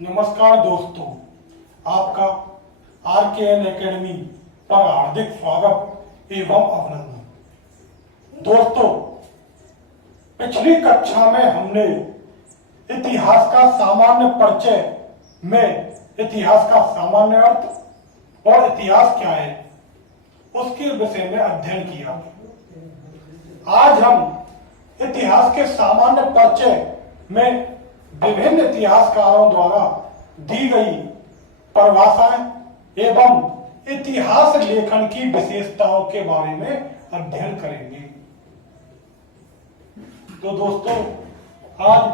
नमस्कार दोस्तों, आपका RKN एकेडमी पर हार्दिक स्वागत एवं अभिनंदन। दोस्तों, पिछली कक्षा में हमने इतिहास का सामान्य परिचय में इतिहास का सामान्य अर्थ और इतिहास क्या है उसके विषय में अध्ययन किया। आज हम इतिहास के सामान्य परिचय में विभिन्न इतिहासकारों द्वारा दी गई परिभाषाएं एवं इतिहास लेखन की विशेषताओं के बारे में अध्ययन करेंगे। तो दोस्तों, आज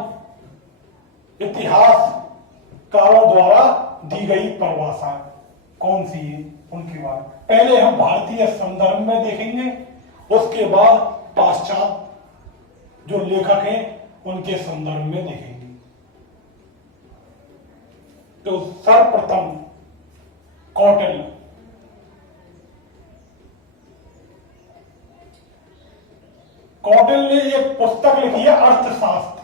इतिहासकारों द्वारा दी गई परिभाषा कौन सी है उनके बारे में पहले हम भारतीय संदर्भ में देखेंगे, उसके बाद पाश्चात्य जो लेखक हैं उनके संदर्भ में देखेंगे। तो सर्वप्रथम कौटिल्य। कौटिल्य ने एक पुस्तक लिखी है, अर्थशास्त्र।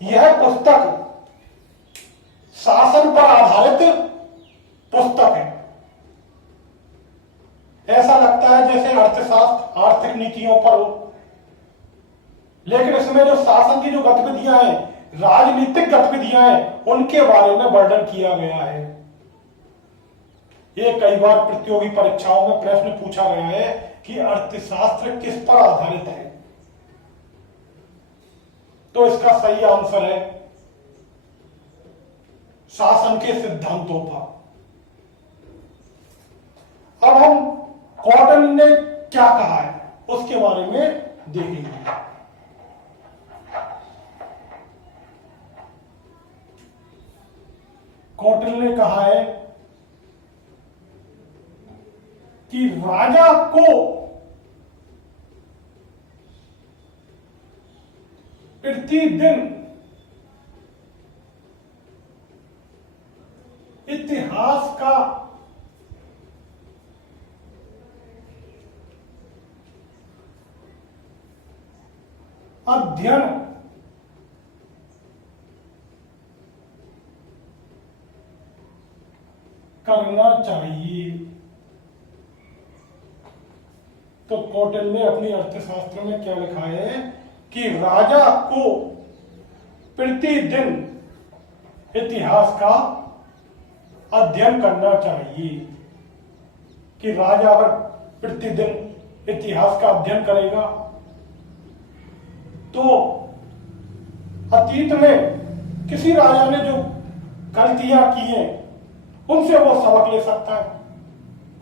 यह पुस्तक शासन पर आधारित पुस्तक है। ऐसा लगता है जैसे अर्थशास्त्र आर्थिक नीतियों पर हो, लेकिन इसमें जो शासन की जो गतिविधियां हैं, राजनीतिक गतिविधियां हैं, उनके बारे में वर्णन किया गया है। ये कई बार प्रतियोगी परीक्षाओं में प्रश्न पूछा गया है कि अर्थशास्त्र किस पर आधारित है, तो इसका सही आंसर है शासन के सिद्धांतों पर। अब हम कौटिल्य ने क्या कहा है उसके बारे में देखेंगे। कौटिल्य ने कहा है कि राजा को प्रतिदिन इतिहास का अध्ययन करना चाहिए। तो कौटिल्य ने अपनी अर्थशास्त्र में क्या लिखा है कि राजा को प्रतिदिन इतिहास का अध्ययन करना चाहिए। कि राजा अगर प्रतिदिन इतिहास का अध्ययन करेगा तो अतीत में किसी राजा ने जो गलतियां की हैं उनसे वो सबक ले सकता है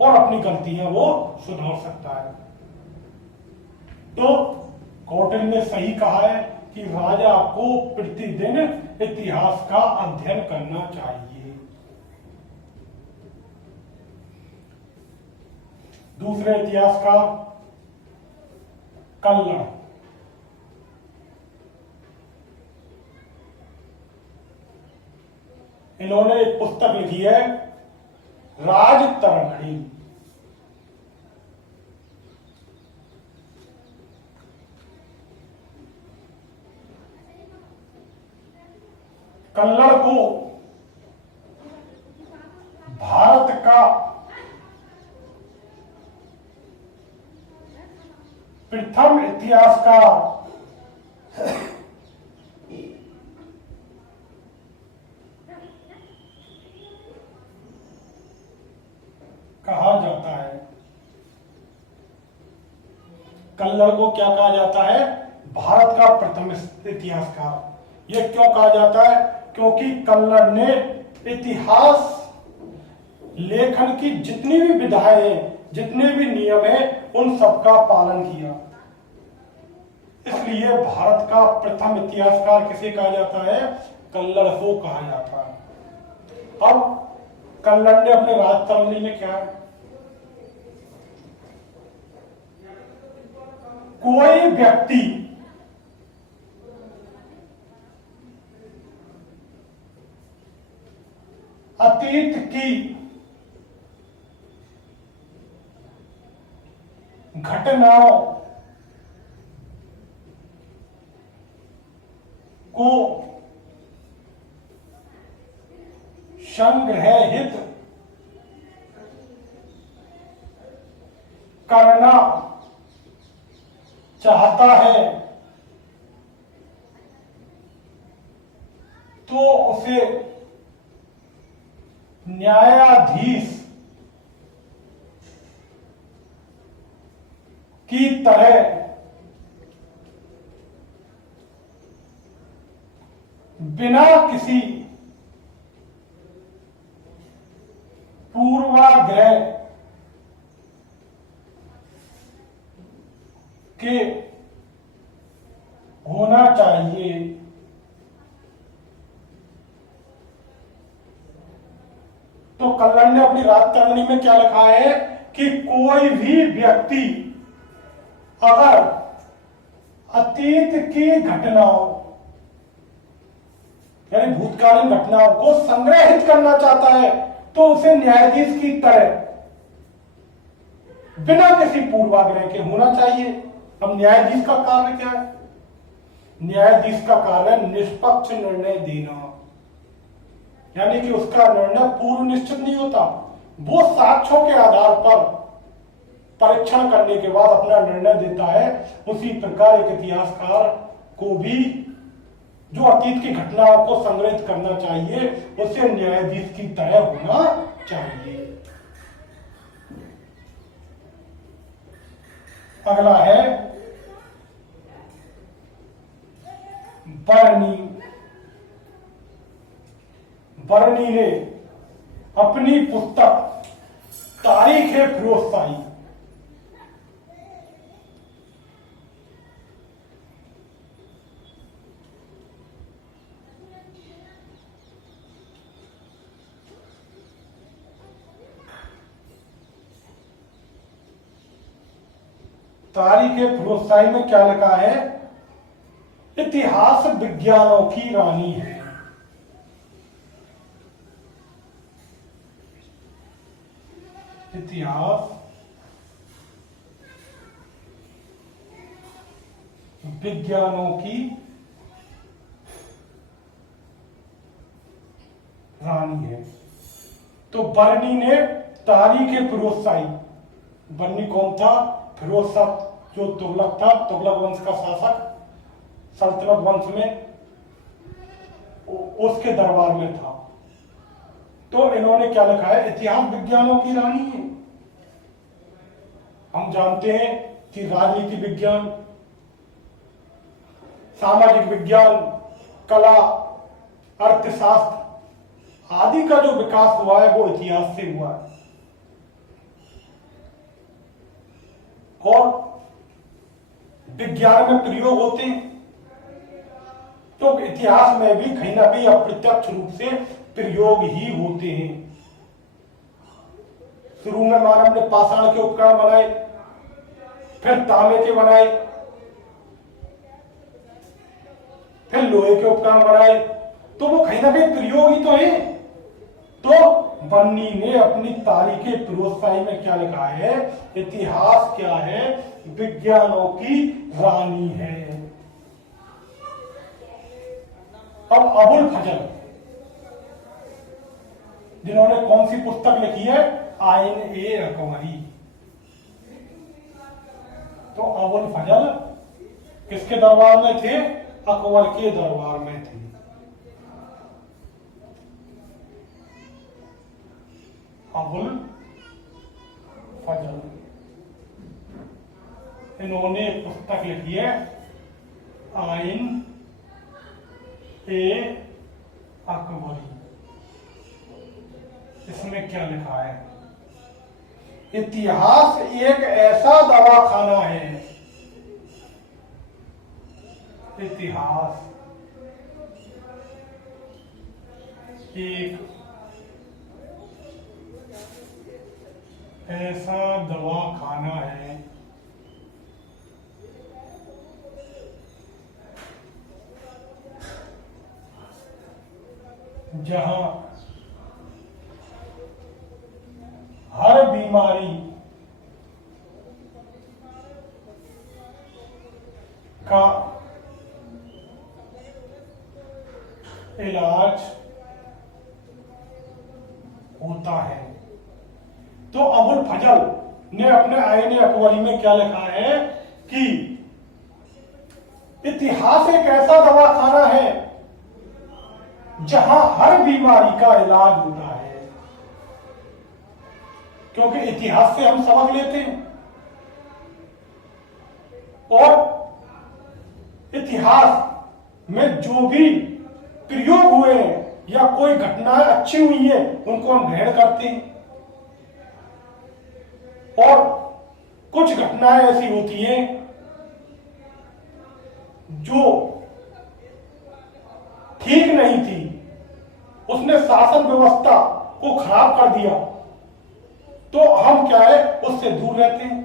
और अपनी गलतियां वो सुधार सकता है। तो कौटिल्य ने सही कहा है कि राजा को प्रतिदिन इतिहास का अध्ययन करना चाहिए। दूसरे इतिहासकार कल्लड़। इन्होंने एक पुस्तक लिखी है, राजतरंगिणी। कल्लड़ को भारत का प्रथम इतिहासकार कहा जाता है। कल्लड़ को क्या कहा जाता है? भारत का प्रथम इतिहासकार। यह क्यों कहा जाता है? क्योंकि कल्लड़ ने इतिहास लेखन की जितनी भी विधाएं हैं, जितने भी नियम हैं, उन सबका पालन किया। इसलिए भारत का प्रथम इतिहासकार किसे कहा जाता है? कल्लड़ को कहा जाता है। अब कल्लड़ ने अपने राजतरंगिणी में क्या है? कोई व्यक्ति अतीत की घटना घटनाओं को संग्रहित करना चाहता है तो उसे न्यायाधीश की तरह बिना किसी पूर्वाग्रह के होना चाहिए। तो कल्हड़ ने अपनी राजतरंगिणी में क्या लिखा है कि कोई भी व्यक्ति अगर अतीत की घटनाओं यानी भूतकालीन घटनाओं को संग्रहित करना चाहता है तो उसे न्यायाधीश की तरह बिना किसी पूर्वाग्रह के होना चाहिए। अब न्यायाधीश का कार्य क्या है? न्यायाधीश का कार्य निष्पक्ष निर्णय देना, यानी कि उसका निर्णय पूर्व निश्चित नहीं होता, वो साक्ष्यों के आधार पर परीक्षण करने के बाद अपना निर्णय देता है। उसी प्रकार एक इतिहासकार को भी जो अतीत की घटनाओं को संग्रहित करना चाहिए उसे न्यायाधीश की तरह होना चाहिए। अगला है बर्नी। बर्नी ने अपनी पुस्तक तारीख-ए-फिरोजशाही तारीख-ए-फिरोजशाही में क्या लिखा है? इतिहास विज्ञानों की रानी है। इतिहास विज्ञानों की रानी है। तो बर्नी ने तारीख-ए-फिरोजशाही, बर्नी कौन था? फिरोज शाह जो तुगलक था, तुगलक वंश का शासक, सल्तनत वंश में उसके दरबार में था। तो इन्होंने क्या लिखा है? इतिहास विज्ञानों की रानी है। हम जानते हैं कि राजनीति विज्ञान, सामाजिक विज्ञान, कला, अर्थशास्त्र आदि का जो विकास हुआ है वो इतिहास से हुआ है। और विज्ञान में प्रयोग होते हैं तो इतिहास में भी कहीं ना कहीं अप्रत्यक्ष रूप से प्रयोग ही होते हैं। शुरू में मानव ने पाषाण के उपकरण बनाए, फिर तांबे के बनाए, फिर लोहे के उपकरण बनाए, तो वो कहीं ना कहीं प्रयोग ही तो है। तो बर्नी ने अपनी तारीख-ए-फिरोजशाही में क्या लिखा है? इतिहास क्या है? विज्ञानों की रानी है। अब अबुल फजल जिन्होंने कौन सी पुस्तक लिखी है? आईन-ए-अकबरी। तो अबुल फजल किसके दरबार में थे? अकबर के दरबार में थे। अबुल फजल इन्होंने पुस्तक लिखी है आईन-ए-अकबरी। इसमें क्या लिखा है? इतिहास एक ऐसा दवाखाना है। इतिहास एक ऐसा दवाखाना है जहां हर बीमारी का इलाज होता है। तो अबुल फजल ने अपने आईने अकबरी में क्या लिखा है कि इतिहास एक ऐसा दवाखाना है जहां हर बीमारी का इलाज होता है। क्योंकि इतिहास से हम सबक लेते हैं और इतिहास में जो भी प्रयोग हुए हैं या कोई घटनाएं अच्छी हुई है उनको हम ग्रहण करते हैं, और कुछ घटनाएं ऐसी होती हैं जो ठीक नहीं थी, उसने शासन व्यवस्था को खराब कर दिया, तो हम क्या है उससे दूर रहते हैं।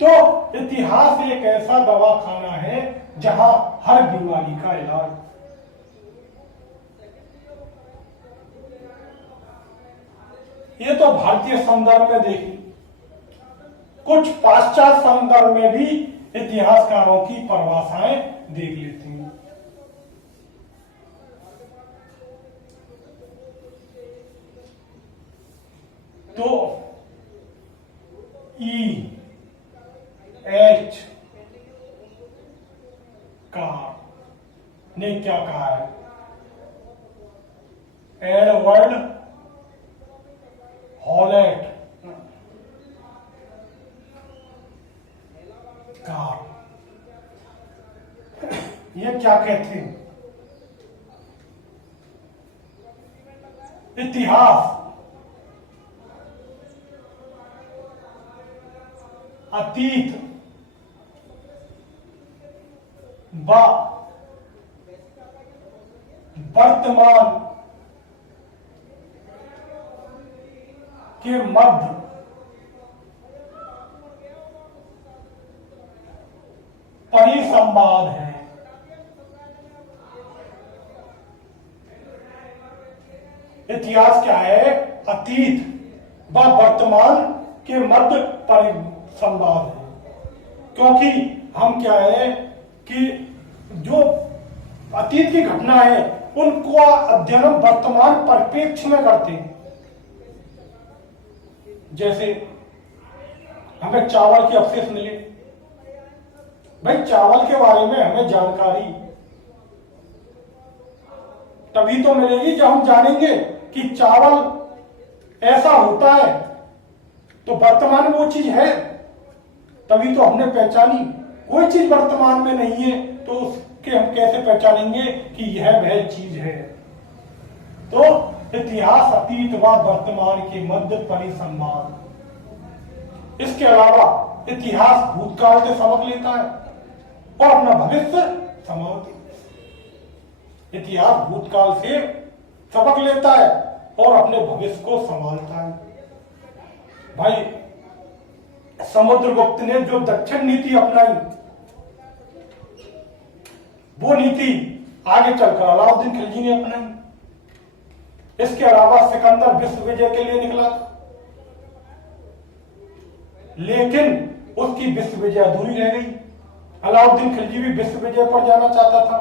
तो इतिहास एक ऐसा दवाखाना है जहां हर बीमारी का इलाज। ये तो भारतीय संदर्भ में देखी, कुछ पाश्चात्य संदर्भ में भी इतिहासकारों की परिभाषाएं देख लेते हैं। तो EH कार ने क्या कहा है? एडवर्ड हॉलेट कार, ये क्या कहते हैं? इतिहास अतीत व वर्तमान के मध्य परिसंवाद है। इतिहास क्या है? अतीत व वर्तमान के मध्य परिसंवाद है। क्योंकि हम क्या है कि जो अतीत की घटना है उनको अध्ययन वर्तमान परिप्रेक्ष्य में करते हैं। जैसे हमें चावल के अवशेष मिले, भाई चावल के बारे में हमें जानकारी तभी तो मिलेगी जब हम जानेंगे कि चावल ऐसा होता है, तो वर्तमान में वो चीज है तभी तो हमने पहचानी। कोई चीज वर्तमान में नहीं है तो उसके हम कैसे पहचानेंगे कि यह वह चीज है? तो इतिहास अतीत व वर्तमान के मध्य परिसंवाद। इसके अलावा इतिहास भूतकाल से सबक लेता है और अपना भविष्य संभालता है। इतिहास भूतकाल से सबक लेता है और अपने भविष्य को संभालता है। भाई समुद्रगुप्त ने जो दक्षिण नीति अपनाई, वो नीति आगे चलकर अलाउद्दीन खिलजी ने अपनाई। इसके अलावा सिकंदर विश्व विजय के लिए निकला था, लेकिन उसकी विश्व विजय अधूरी रह गई। अलाउद्दीन खिलजी भी विश्व विजय पर जाना चाहता था,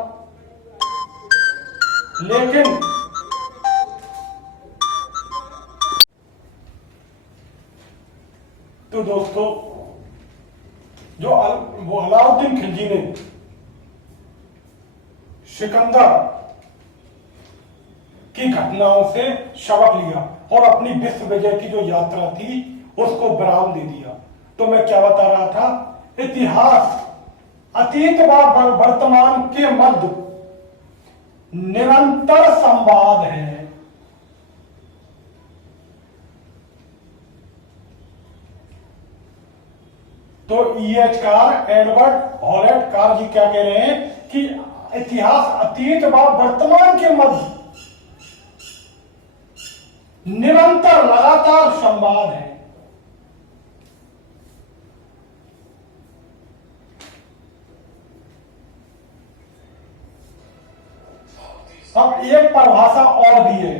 लेकिन तो दोस्तों जो वो अलाउद्दीन खिलजी ने सिकंदर की घटनाओं से सबक लिया और अपनी विश्व विजय की जो यात्रा थी उसको विराम दे दिया। तो मैं क्या बता रहा था? इतिहास अतीत व वर्तमान के मध्य निरंतर संवाद है। तो EH कार, एडवर्ड हॉलेट कार जी क्या कह रहे हैं कि इतिहास अतीत व वर्तमान के मध्य निरंतर लगातार संवाद है। अब एक परिभाषा और भी है,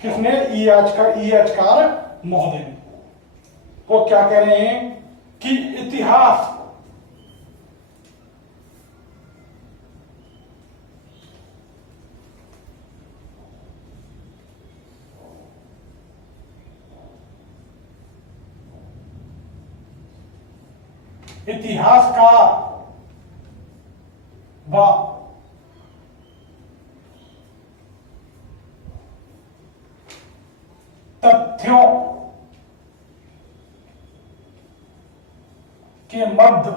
किसने? EH कार महोदय। वो क्या कह रहे हैं कि इतिहास इतिहासकार व तथ्यों के मध्य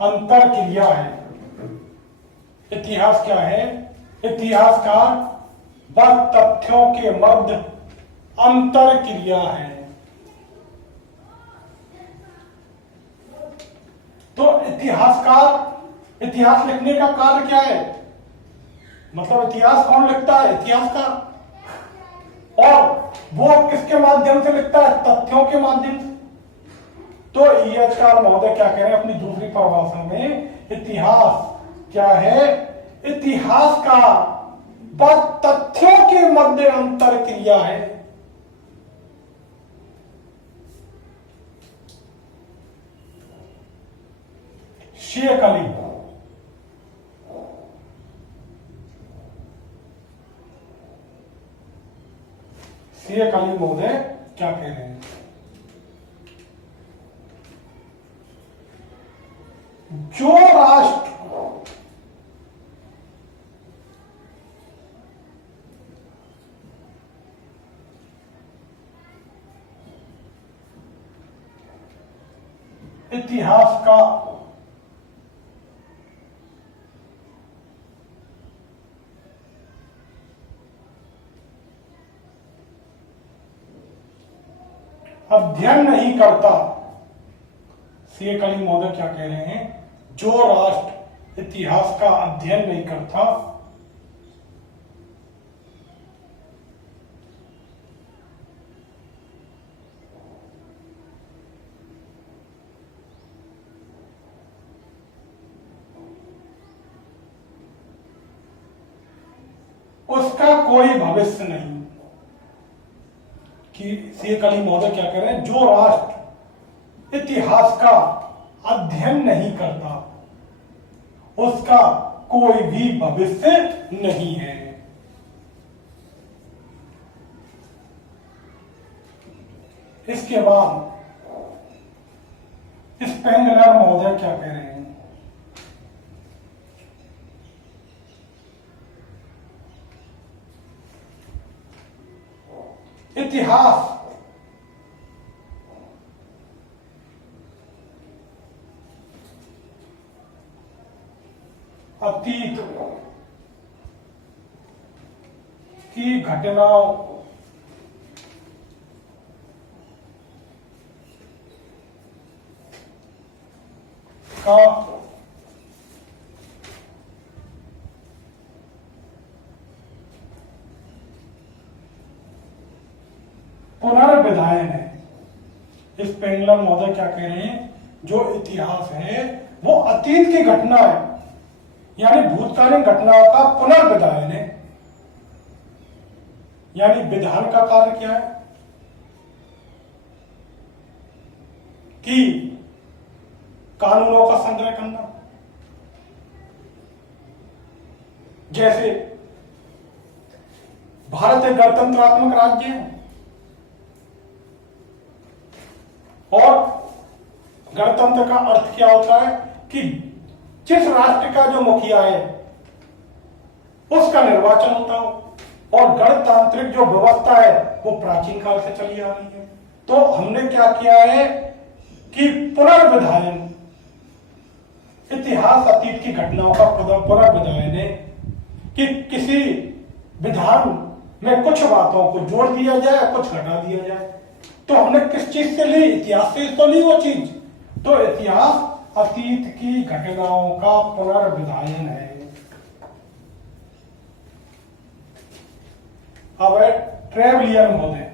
अंतर क्रिया है। इतिहास क्या है? इतिहासकार व तथ्यों के मध्य अंतर क्रिया है। तो इतिहासकार, इतिहास लिखने का कार्य क्या है? मतलब इतिहास कौन लिखता है? इतिहासकार। और वो किसके माध्यम से लिखता है? तथ्यों के माध्यम से। तो ईएचआर महोदय क्या कह रहे हैं अपनी दूसरी परिभाषा में? इतिहास क्या है? इतिहास का व तथ्यों के मध्य अंतर क्रिया है। शेख अली महोदय क्या कह रहे हैं? जो राष्ट्र इतिहास का अध्ययन नहीं करता, शेख अली महोदय क्या कह रहे हैं? जो राष्ट्र इतिहास का अध्ययन नहीं करता उसका कोई भविष्य नहीं। कि शेख अली महोदय क्या कह रहे हैं? जो राष्ट्र इतिहास का अध्ययन नहीं करता उसका कोई भी भविष्य नहीं है। इसके बाद स्पेंगलर महोदय क्या कह रहे हैं? इतिहास अतीत की घटनाओं का पुनर्विधायन है। स्पेंगलर महोदय क्या कह रहे हैं? जो इतिहास है वो अतीत की घटना है, यानी भूतकालीन घटनाओं का पुनर्विधायन है। यानी विधान का कार्य क्या है? कि कानूनों का संग्रह करना। जैसे भारत एक गणतंत्रात्मक राज्य है और गणतंत्र का अर्थ क्या होता है? कि जिस राष्ट्र का जो मुखिया है उसका निर्वाचन होता हो, और गणतांत्रिक जो व्यवस्था है वो प्राचीन काल से चली आ रही है। तो हमने क्या किया है कि पुनर्विधायन, इतिहास अतीत की घटनाओं का पुनर्विधायन है कि किसी विधान में कुछ बातों को जोड़ दिया जाए, कुछ घटा दिया जाए। तो हमने किस चीज से ली? इतिहास से तो ली वो चीज। तो इतिहास अतीत की घटनाओं का पुनर्विधायन है। अब है ट्रेवलियर महोदय।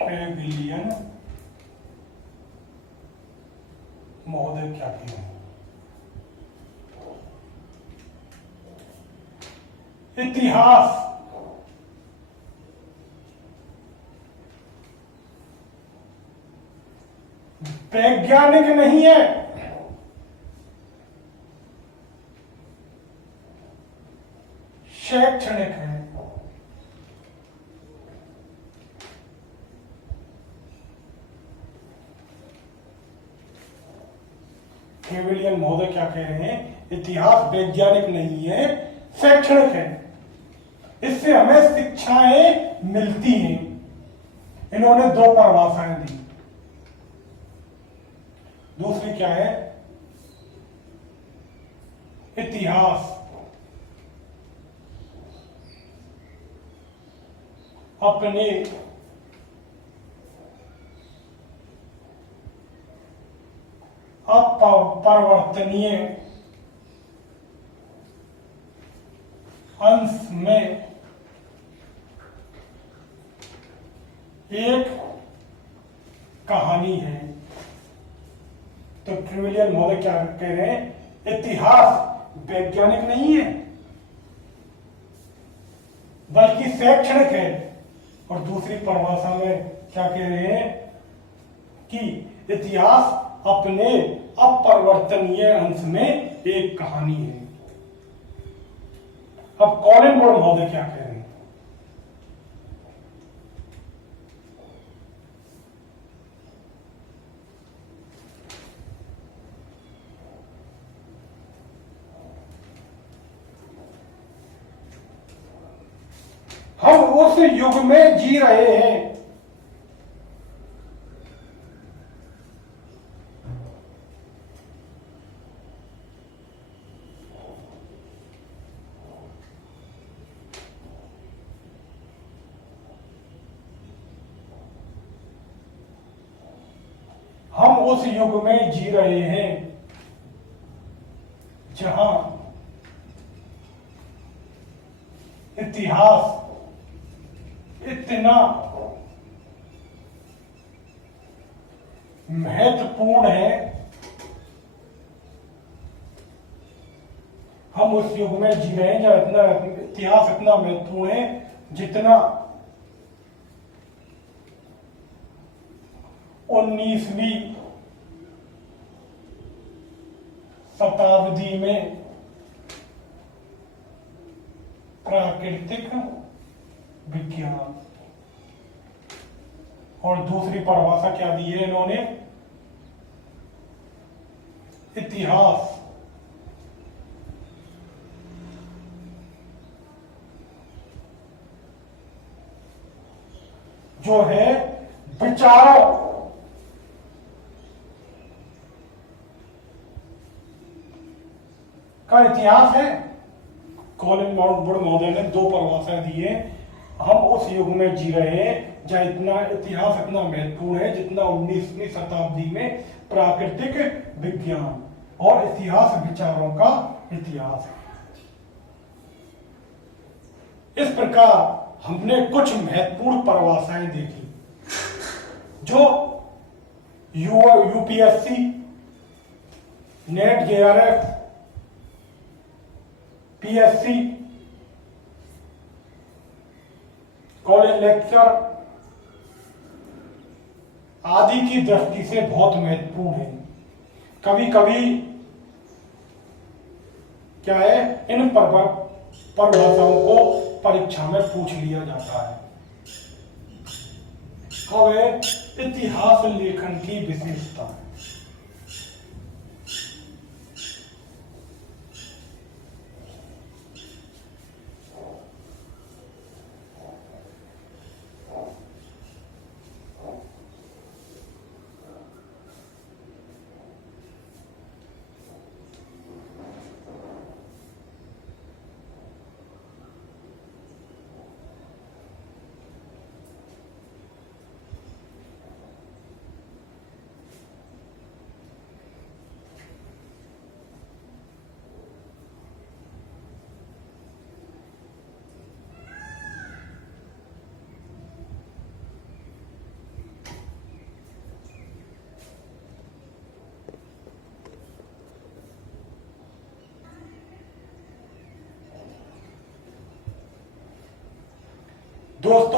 ट्रेवलियन महोदय क्या किया? इतिहास वैज्ञानिक नहीं है, शैक्षणिक है। ट्रेविलियन महोदय क्या कह रहे हैं? इतिहास वैज्ञानिक नहीं है, शैक्षणिक है। इससे हमें शिक्षाएं मिलती हैं। इन्होंने दो परिभाषाएं दी। दूसरी क्या है? इतिहास अपने अपरिवर्तनीय अंश में एक कहानी है। तो ट्रिविलियन महोदय क्या कह रहे हैं? इतिहास वैज्ञानिक नहीं है बल्कि शैक्षणिक है। और दूसरी परिभाषा में क्या कह रहे हैं कि इतिहास अपने अपरिवर्तनीय अंश में एक कहानी है। अब कॉलिन बोर्ड महोदय क्या कह रहे हैं? हम उस युग में जी रहे हैं हम उस युग में जी रहे हैं जहां इतिहास इतना महत्वपूर्ण है। हम उस युग में जी रहे हैं जहां इतना इतिहास इतना महत्वपूर्ण है जितना 19वीं शताब्दी में प्राकृतिक विज्ञान। और दूसरी परिभाषा क्या दी है इन्होंने? इतिहास जो है विचारों का इतिहास है। कॉलिन बोर्ड महोदय ने दो परिभाषाएं दी है। हम उस युग में जी रहे हैं जहां इतना इतिहास इतना महत्वपूर्ण है जितना 19वीं शताब्दी में प्राकृतिक विज्ञान। और इतिहास विचारों का इतिहास है। इस प्रकार हमने कुछ महत्वपूर्ण परिभाषाएं देखी जो UPSC, net, JRF, PSC, college lecture आदि की दृष्टि से बहुत महत्वपूर्ण है। कभी कभी क्या है, इन परिभाषाओं को परीक्षा में पूछ लिया जाता है। अब इतिहास लेखन की विशेषता है।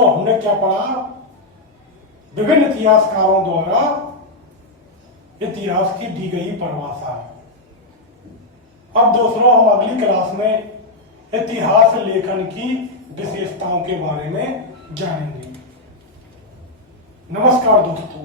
तो हमने क्या पढ़ा, विभिन्न इतिहासकारों द्वारा इतिहास की दी गई परिभाषा। अब दोस्तों हम अगली क्लास में इतिहास लेखन की विशेषताओं के बारे में जानेंगे। नमस्कार दोस्तों।